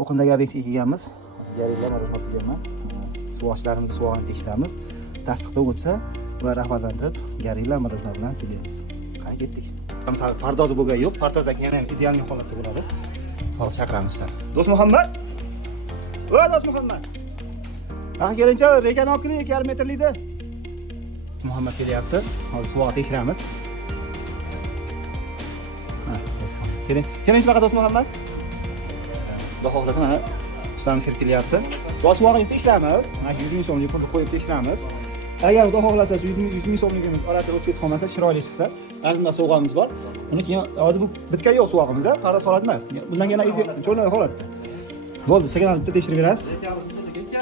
Qo'qindagi obyektga kelganmiz. Garilla marosmat qilganman. Suvoshilarimizni suvog'ini tekshiramiz. Tasdiqdan o'tsa, ular rag'batlantirib, garilla marosmat bilan silaymiz. Qani ketdik. Misol pardozi bo'lgan yo'q, pardozda yana ham ideal holatda bo'ladi. Hozir chaqiramiz sizlarni. Do'st Muhammad. Va do'st Muhammad. Vaqt kelincha rekan olib keling 2,5 metrlikda. Muhammad kelyapti. Hozir suvog'ini tekshiramiz. Keling. Keling baqa do'st Muhammad. Xudo xohlasa mana ustamiz kirib kelyapti. Suvog'ini tekshiramiz. Mana 100 ming so'mlik pulni qo'yib tekshiramiz. Agar Xudo xohlasa 100 ming so'mligimiz orasida o'tib ketib qolmasa, chiroyli chiqsa, arzimas suvog'imiz bor. Uni keyin hozir bu bitka yo'q suvog'imiz, pardoz holat emas. Bundan yana cho'lay holatda. Bo'ldi, sekin bitta tekshirib berasiz.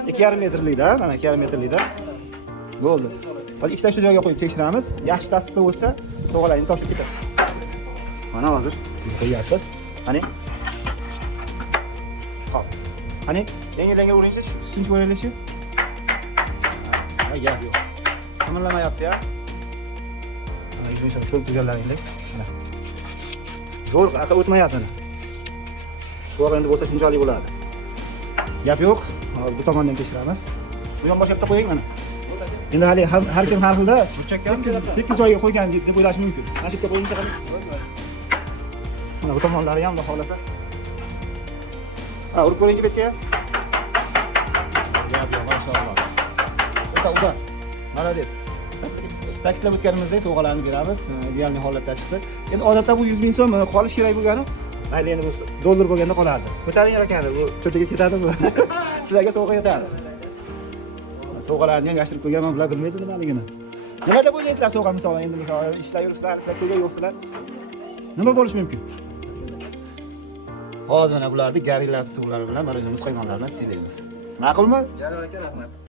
2,5 metrlikda, mana 2,5 metrlikda. Bo'ldi. Hozir ikkita joyga qo'yib tekshiramiz. Yaxshi tasdiqdan o'tsa, sovg'alarni topshirib ketadi. Mana hozir qo'yapsiz. Qani? Hop. Qani? Yengil-yengil urinsiz, sinchi o'rilishi. Ha, gap yo'q. Qimirlamayapti-ya. Mana yuzini so'lib turganlaringdek. Mana. Zo'r aka o'tmayapti. Suvog' endi bo'lsa shunchalik bo'ladi. Gap yo'q. Hozir bu tomondan tekshiramiz. Bu yon boshqa yerga qo'ying mana. Endi hali har kim har xilda tekis joyga qo'ygan deb o'ylash mumkin. Mana shu yerga qo'yingcha qani. Mana bu tomonlari ham Xudo xohlasa. Ha, urib ko'ringchi betga. Gap yo'q, maşallah. Uda. Malades. Ta'kidlab o'tganimizdek sovg'alarni beramiz. Ideal holatda chiqdi. Endi odatda bu 100 ming so'm qolish kerak bo'lgani, mayli endi bu dollar bo'lganda qolardi. Ko'taring ekan, bu cho'taga ketadi bu. Sizlarga sovg'a yetadi. Sovg'alarni ham yashirib qo'yganman, bular bilmaydi nimaligini. Nima deb o'ylaysizlar sovg'a misolan endi misol ishlar yuribsizlar, sizlar ko'yga yo'qsizlar. Nima bo'lishi mumkin? Hozir mana bularni garilla suvlari bilan, mana shu muzqaymonlar bilan silaymiz. Ma'qulmi? Yana aka rahmat.